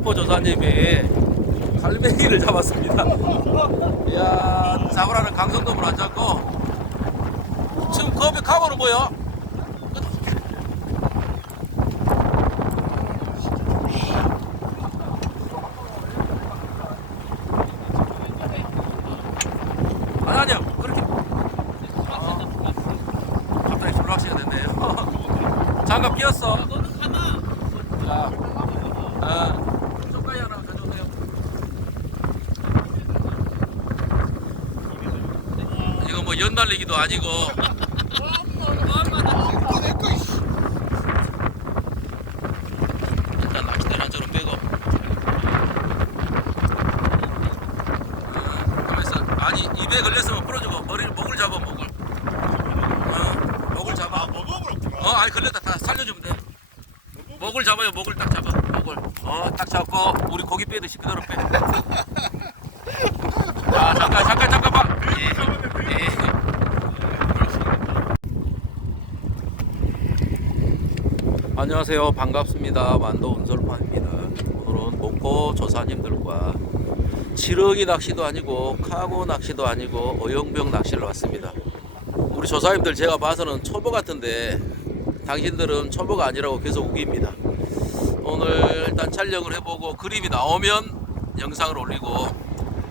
박포 조사님이 갈매기를 잡았습니다. 이야, 잡으라는 강성돔을 안 잡고 지금 그 앞에 가보는? 아니 아니요. 그렇게. 어, 갑자기 가나 자 아, 쪽가위 하나 가져오세요 연날리기도 아니고. 일단 낚싯대를 한쪽으로 빼고. 어, 가만있어 아니 입에 걸렸으면 풀어주고 머리를 목을 잡아 목을. 어 목을 잡아. 어 아니 걸렸다. 다 살려주면 돼. 목을 잡아요. 목을 딱 잡아. 목을. 어 딱 잡고 우리 고기 빼듯이 그대로 빼 자, 잠깐 잠깐 잠깐만 예, 예. 안녕하세요. 반갑습니다. 만도 운설판입니다. 오늘은 목포 조사님들과 지렁이 낚시도 아니고 카고 낚시도 아니고 어용병 낚시를 왔습니다. 우리 조사님들 제가 봐서는 초보 같은데 당신들은 초보가 아니라고 계속 우깁니다. 오늘 일단 촬영을 해보고 그림이 나오면 영상을 올리고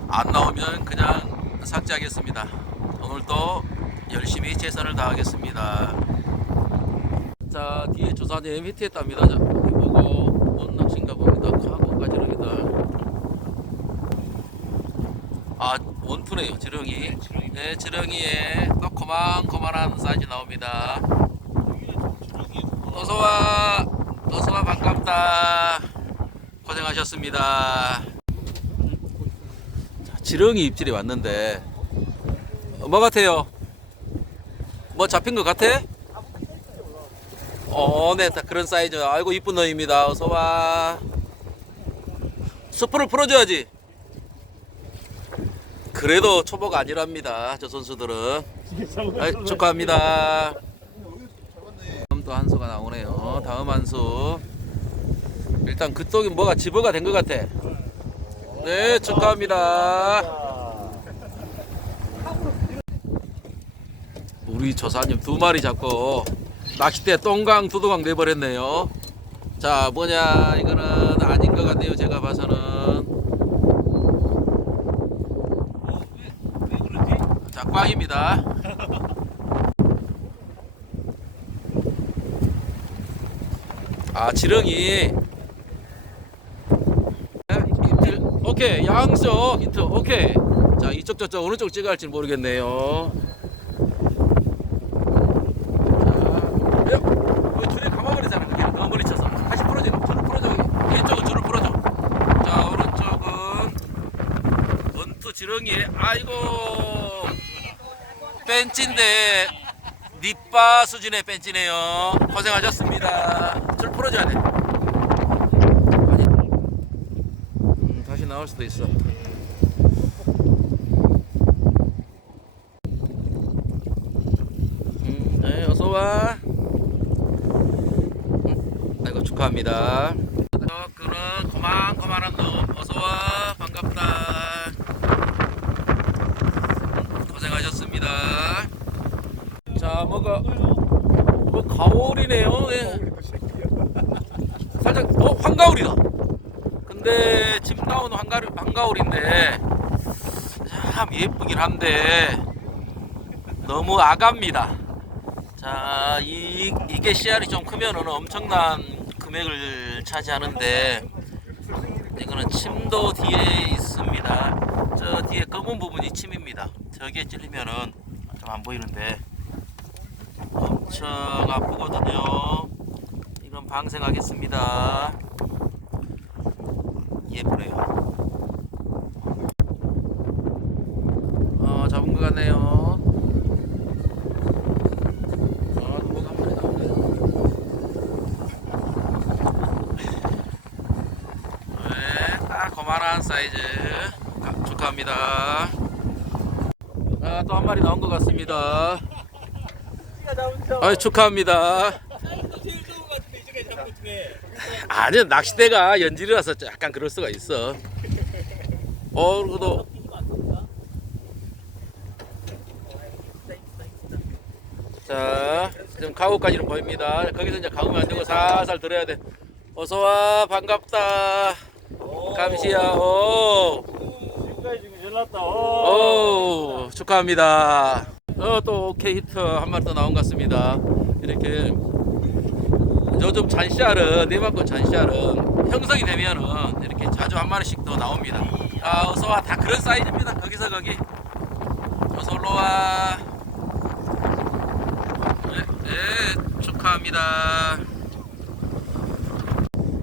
안 나오면 그냥 삭제하겠습니다. 오늘도 열심히 최선을 다하겠습니다 자 뒤에 조사님 히트했답니다. 자 여기 보고 원낚시인가 봅니다. 카고가 지렁이다. 아 원투네요 지렁이. 네 지렁이에 또 고만고만한 사이즈 나옵니다. 어서와 어서와 반갑다. 고생하셨습니다. 자, 지렁이 입질이 왔는데 어, 뭐 같아요? 뭐 잡힌 것 같아? 어, 네, 다 그런 사이즈. 아이고 이쁜 놈입니다. 어서 와. 스프를 풀어줘야지. 그래도 초보가 아니랍니다. 저 선수들은. 아이, 축하합니다. 다음 또 한 수가 나오네요. 다음 한 수. 일단 그쪽이 뭐가 집어가 된 것 같아. 네, 축하합니다. 우리 조사님 두 마리 잡고 낚싯대 똥강 두두강 내버렸네요. 자 뭐냐 이거는 아닌 것 같네요. 제가 봐서는 자 꽝입니다. 아 지렁이 오케이 양쪽 힌트 오케이 자 이쪽 저쪽 어느 쪽 찍어야 할지 모르겠네요. 자, 야, 그 줄에 감아버리잖아. 그게 너무 멀리 쳐서. 다시 풀어줘. 줄을 풀어줘. 왼쪽은 줄을 풀어줘. 자, 오른쪽은 지렁이에 아이고 벤치인데 니빠 수준의 벤치네요. 고생하셨습니다. 줄 풀어줘야 돼. 음, 다시 나올 수도 있어. 음, 네, 어서 와. 음, 아이고 축하합니다. 그는 고만고만한 놈 어서 와 반갑다. 음, 고생하셨습니다. 자 뭐가 뭐 가오리네요. 네. 살짝 어 황가오리다. 근데 집 나온 황가 황가오리인데 참 예쁘긴 한데 너무 아갑니다. 자, 이, 이게 씨알이 좀 크면은 엄청난 금액을 차지하는데 이거는 침도 뒤에 있습니다. 저 뒤에 검은 부분이 침입니다. 저기에 찔리면은 좀 안 보이는데 엄청 아프거든요. 이건 방생하겠습니다. 예쁘네요. 어, 잡은 것 같네요. 아, 뭐가 한 마리 나오네. 네, 딱 고만한 사이즈 가- 축하합니다. 아, 또한 마리 나온 것 같습니다. 아, 축하합니다. 아니 낚싯대가 연질이라서 약간 그럴 수가 있어. 어 그래도 자 지금 가구까지는 보입니다. 거기서 이제 가구면 안 되고 살살 들어야 돼. 어서 와 반갑다. 감시야. 오. 전났다. 오 축하합니다. 어, 또 오케이 히트 한 마리 더 나온 것 같습니다. 이렇게 요즘 잔씨알은 네마코 잔씨알은 형성이 되면은 이렇게 자주 한 마리씩 더 나옵니다. 아 어서 와 다 그런 사이즈입니다. 거기서 거기 어서 올라와. 네, 네 축하합니다.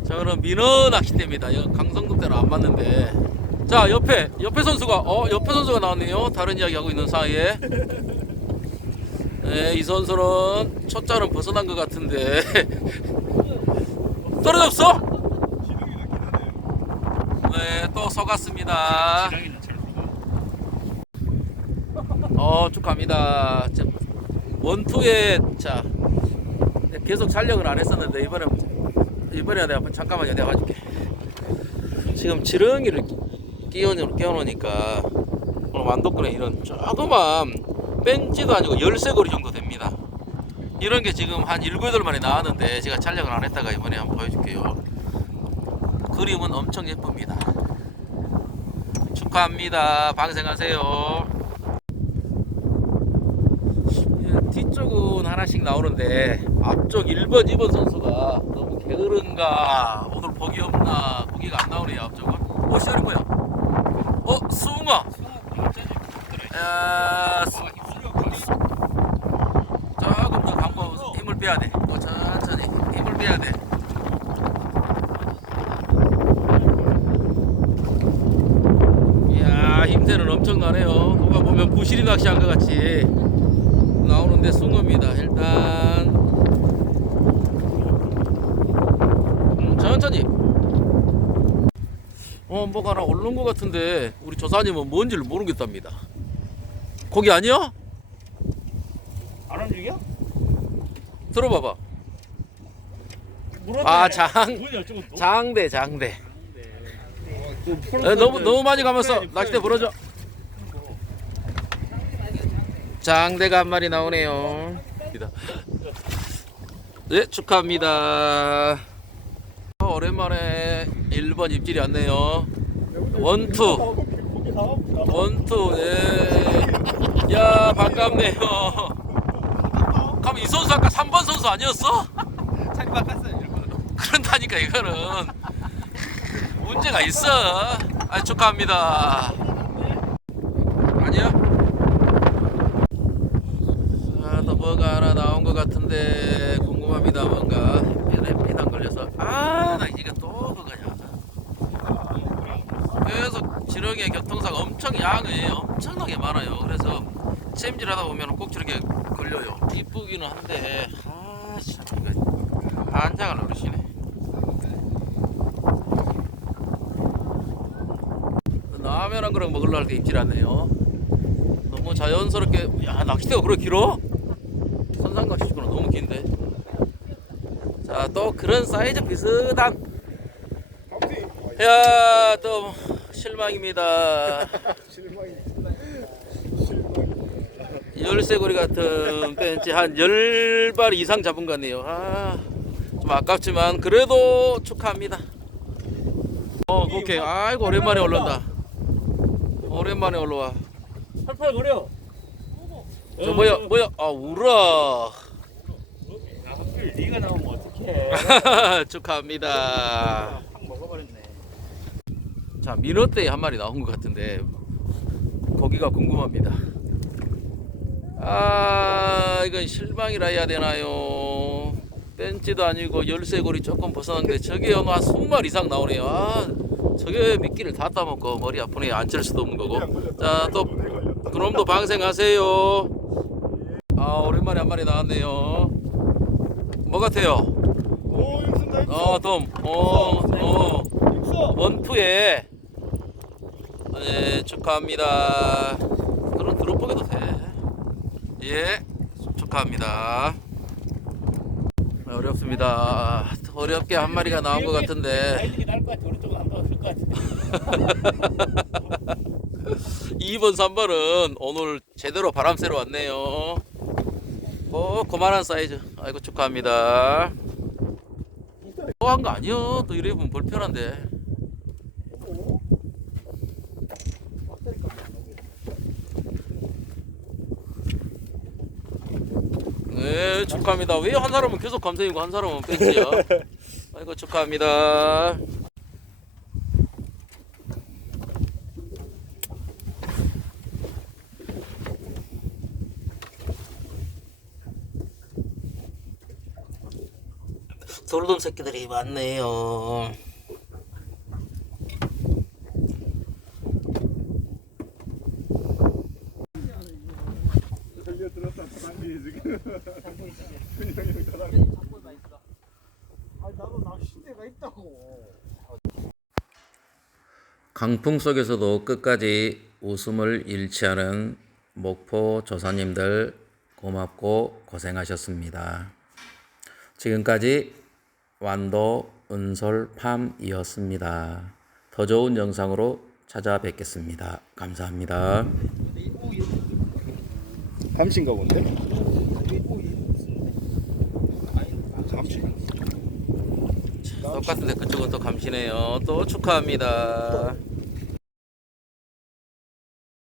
저는 민어 낚싯대입니다. 강성급대로 안 맞는데. 자 옆에 옆에 선수가 어 옆에 선수가 나왔네요. 다른 이야기 하고 있는 사이에. 네, 이 선수는 초짜는 벗어난 것 같은데 떨어졌어? 네, 또 속았습니다. 어, 축하합니다. 자, 원투에 자 계속 촬영을 안 했었는데 이번에 이번에 내가 잠깐만요, 내가 봐줄게. 지금 지렁이를 끼워 끼워놓으니까 오늘 완도권에 이런 조그만 뺀지도 아니고 열쇠고리 정도 됩니다. 이런 게 지금 한 7, 8달 만에 나왔는데 제가 촬영을 안 했다가 이번에 한번 보여줄게요. 그림은 엄청 예쁩니다. 축하합니다. 방생하세요. 예, 뒤쪽은 하나씩 나오는데 앞쪽 1번, 2번 선수가 너무 게으른가 오늘 복이 없나 고기가 안 나오네요 앞쪽은 뭐야 어 숭어 야, 수- 조금 더 감고 힘을 빼야 돼. 또 천천히 힘을 빼야 돼. 이야 힘새는 엄청나네요. 누가 보면 부실이 낚시한 것 같이 나오는데 숭어입니다. 일단 음, 천천히. 어 뭐가 하나 오른 것 같은데 우리 조사님은 뭔지를 모르겠답니다. 거기 아니야? 안 움직여? 들어봐봐. 물었네. 아, 장. 장대 장대. 그 에, 너무 너무 많이 가면서 낚싯대 부러져. 장대가 한 마리 나오네요. 네 축하합니다. 어, 오랜만에 1번 입질이 왔네요. 원투 원투 예. 야 반갑네요. 그럼 이 선수 아까 3번 선수 아니었어? 자리 바꿨어요. 그런다니까 이거는 문제가 있어. 아 축하합니다. 아니야? 아, 또 뭐가 하나 나온 것 같은데 궁금합니다. 뭔가 피난 걸려서 아, 나 이게 또. 계속 지렁이 교통사가 엄청 양이 엄청나게 많아요. 그래서 챔질 하다 보면 꼭 저렇게 걸려요. 이쁘기는 한데 아, 참 이거 한장을 노리시네. 라면한 거랑 먹으려 할때 입질 않네요. 너무 자연스럽게 야 낚싯대가 그렇게 길어? 선상 낚시구나 너무 긴데. 자 또 그런 사이즈 비슷한. 야 또 실망입니다. 열쇠고리 같은 벤치 한 10발 이상 잡은 것 같네요. 아, 좀 아깝지만 그래도 축하합니다. 어, 오케이. 아이고 오랜만에 올라온다. 오랜만에 올라와. 팔팔 거려. 저 뭐야, 뭐야? 아, 우라. 아, 하필 네가 나오면 어떡해. 축하합니다. 자, 민어떼 한 마리 나온 것 같은데 거기가 궁금합니다. 아, 이건 실망이라 해야 되나요? 벤치도 아니고 열쇠고리 조금 벗어난데 저게 한 20마리 이상 나오네요. 아, 저게 미끼를 다 따먹고 머리 아프네. 안칠 수도 없는 거고. 자, 또 그놈도 방생하세요. 아, 오랜만에 한 마리 나왔네요. 뭐 같아요? 오. 어, 돔. 어, 어. 육수. 원투에 네, 축하합니다. 그럼 들어보게도 돼. 예, 축하합니다. 어렵습니다. 어렵게 한 마리가 나온 것 같은데 달리기 나을 것 같아. 오른쪽은 안 나왔을 것 같아. 2번 3번은 오늘 제대로 바람 쐬러 왔네요 어 그만한 사이즈 아이고 축하합니다 또 한 거 아니요 또 이래 보면 불편한데 네 축하합니다. 왜 한 사람은 계속 감생이고 한 사람은 뺀지요 아이고 축하합니다. 돌돔 새끼들이 많네요 걸려들었다 사장님이 지금. 아니 나도 낚싯대가 있다고. 강풍 속에서도 끝까지 웃음을 잃지 않은 목포 조사님들 고맙고 고생하셨습니다. 지금까지 완도 은솔팜이었습니다. 더 좋은 영상으로 찾아뵙겠습니다. 감사합니다. 감신가 본데? 똑같은데 그쪽은 또 감시네요. 또 축하합니다.